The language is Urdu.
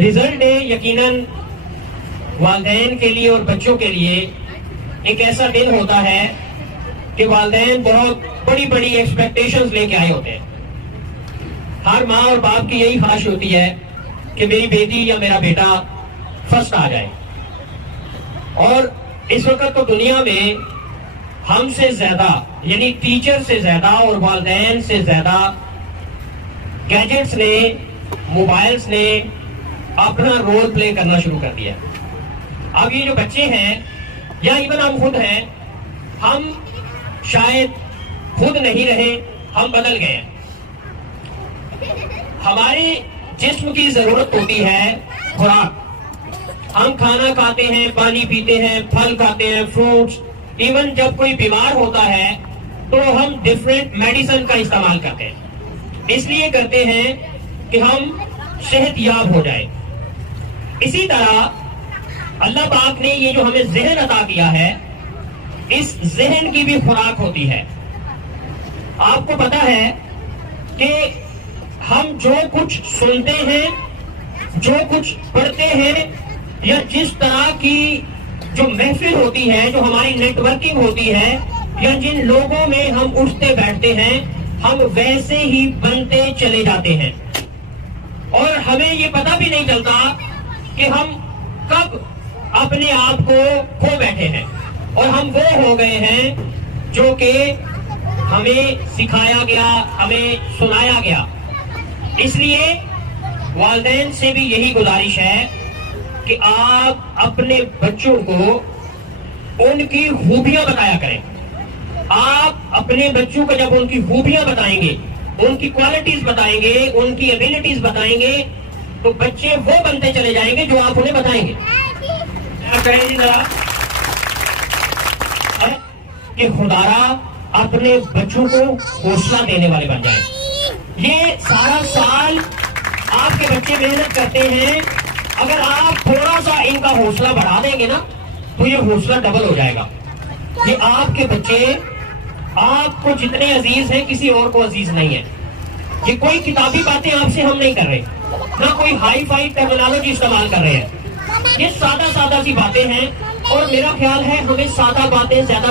رزلٹ ڈے یقیناً والدین کے لیے اور بچوں کے لیے ایک ایسا دن ہوتا ہے کہ والدین بہت بڑی بڑی ایکسپیکٹیشنز لے کے آئے ہوتے ہیں. ہر ماں اور باپ کی یہی خواہش ہوتی ہے کہ میری بیٹی یا میرا بیٹا فرسٹ آ جائے. اور اس وقت تو دنیا میں ہم سے زیادہ یعنی ٹیچر سے زیادہ اور والدین سے زیادہ گیجٹس نے، موبائلز نے اپنا رول پلے کرنا شروع کر دیا. اب یہ جو بچے ہیں یا ایون ہم خود ہیں، ہم شاید خود نہیں رہے، ہم بدل گئے ہیں. ہمارے جسم کی ضرورت ہوتی ہے خوراک. ہم کھانا کھاتے ہیں، پانی پیتے ہیں، پھل کھاتے ہیں، فروٹس. ایون جب کوئی بیمار ہوتا ہے تو ہم ڈفرینٹ میڈیسن کا استعمال کرتے ہیں. اس لیے کرتے ہیں کہ ہم صحت یاب ہو جائے. اسی طرح اللہ پاک نے یہ جو ہمیں ذہن عطا کیا ہے، اس ذہن کی بھی خوراک ہوتی ہے. آپ کو پتا ہے کہ ہم جو کچھ سنتے ہیں، جو کچھ پڑھتے ہیں، یا جس طرح کی جو محفل ہوتی ہے، جو ہماری نیٹ ورکنگ ہوتی ہے، یا جن لوگوں میں ہم اٹھتے بیٹھتے ہیں، ہم ویسے ہی بنتے چلے جاتے ہیں. اور ہمیں یہ پتہ بھی نہیں چلتا کہ ہم کب اپنے آپ کو کھو بیٹھے ہیں اور ہم وہ ہو گئے ہیں جو کہ ہمیں سکھایا گیا، ہمیں سنایا گیا. اس لیے والدین سے بھی یہی گزارش ہے کہ آپ اپنے بچوں کو ان کی خوبیاں بتایا کریں. آپ اپنے بچوں کو جب ان کی خوبیاں بتائیں گے، ان کی کوالٹیز بتائیں گے، ان کی ایبلٹیز بتائیں گے، تو بچے وہ بنتے چلے جائیں گے جو آپ انہیں بتائیں گے. کریں جی ذرا کہ خدارا اپنے بچوں کو حوصلہ دینے والے بن جائیں. یہ سارا سال آپ کے بچے محنت کرتے ہیں، اگر آپ تھوڑا سا ان کا حوصلہ بڑھا دیں گے نا تو یہ حوصلہ ڈبل ہو جائے گا. یہ آپ کے بچے آپ کو جتنے عزیز ہیں کسی اور کو عزیز نہیں ہے. یہ کوئی کتابی باتیں آپ سے ہم نہیں کر رہے، نہ کوئی ہائی فائی ٹیکنالوجی استعمال کر رہے ہیں. یہ سادہ سی باتیں ہیں، اور میرا خیال ہے ہمیں سادہ باتیں زیادہ